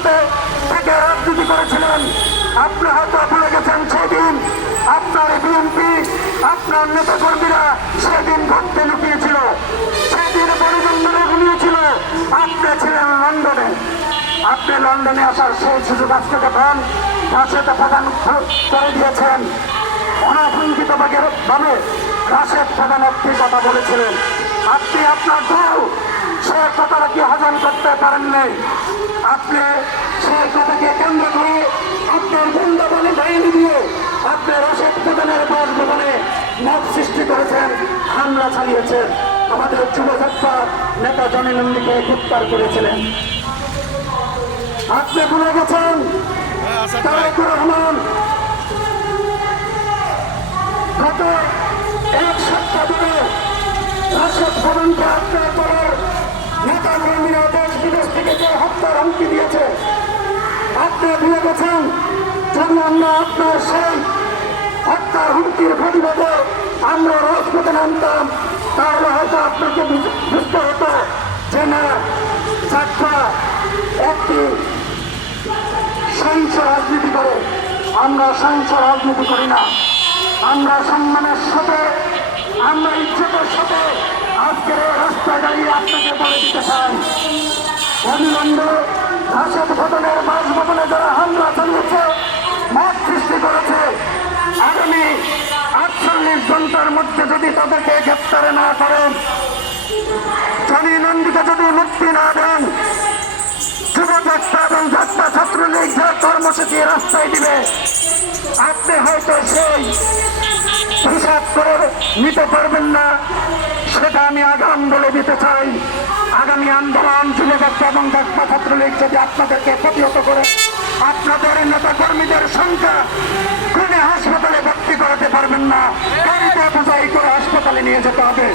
সাথে থেকে রাজনীতি করেছিলেন। আপনি হয়তো ভুলে গেছেন সেদিন আপনার বিএনপি, আপনার নেতাকর্মীরা সেদিন ঘুরতে লুকিয়েছিল, সেদিন পরিবন্ধনে ঘুমিয়েছিল। আপনি ছিলেন লন্ডনে। আপনি লন্ডনে আসার সেই সুযোগ আজকে যখন রাশেদ প্রধান করে দিয়েছেন, অনাকাঙ্ক্ষিত ভাবে রাশেদ প্রধান একটি কথা বলেছিলেন, আপনি আপনার দল সে কথাটা কি হজম করতে পারেননি। আপনি সেই কথাকে কেন্দ্র করে আপনার বৃন্দাবনে বাহিনী দিয়ে আপনি রাশেদ প্রধানের বাসভবনে মত সৃষ্টি করেছেন, হামলা চালিয়েছেন, আমাদের যুবযাত্রা নেতা জনি নন্দীকে গ্রেপ্তার করেছিলেন। আপনি ভুলে গেছেন তারেকুর রহমান গত এক সপ্তাহ ধরে রাশেদ প্রধানকে হত্যা করে নেতা কর্মীরা দেশ বিদেশ থেকে যে হত্যার হুমকি দিয়েছে। আপনি ভুলে গেছেন যদি আমরা আপনার সেই হত্যার হুমকির প্রতিবাদে আমরা রাজপথে নামতাম, তাহলে হয়তো আপনাকে বুঝতে হতো যে না, যাত্রা একটি সহিংস রাজনীতি করে। আমরা সহিংস রাজনীতি করি না, আমরা সম্মানের সাথে, আমরা ইজ্জতের সাথে আজকের এই রাস্তায় দাঁড়িয়ে আপনাকে বলে দিতে চাই, অবিলম্বে রাশেদ প্রধানের বাসভবনে যারা হামলা চালিয়েছে, মত সৃষ্টি করেছে, আগামী 48 ঘন্টার মধ্যে যদি তাদেরকে গ্রেপ্তারে না করেন, জনি নন্দীকে যদি মুক্তি না দেন, যুবযাত্রা এবং যাত্রা ছাত্রলীগ যে কর্মসূচি রাস্তায় দিবে, আপনি হয়তো সেই হিসাব করে নিতে পারবেন না। সেটা আমি আগাম বলে দিতে চাই। আগামী আন্দোলন যুবযাত্রা এবং যাত্রা ছাত্রলীগ যদি আপনাদেরকে প্রতিহত করে, আপনাদের নেতা কর্মীদের সংখ্যা কোনে হাসপাতালে ভর্তি করাতে পারবেন না, গাড়িতে বোঝাই করে হাসপাতালে নিয়ে যেতে হবে।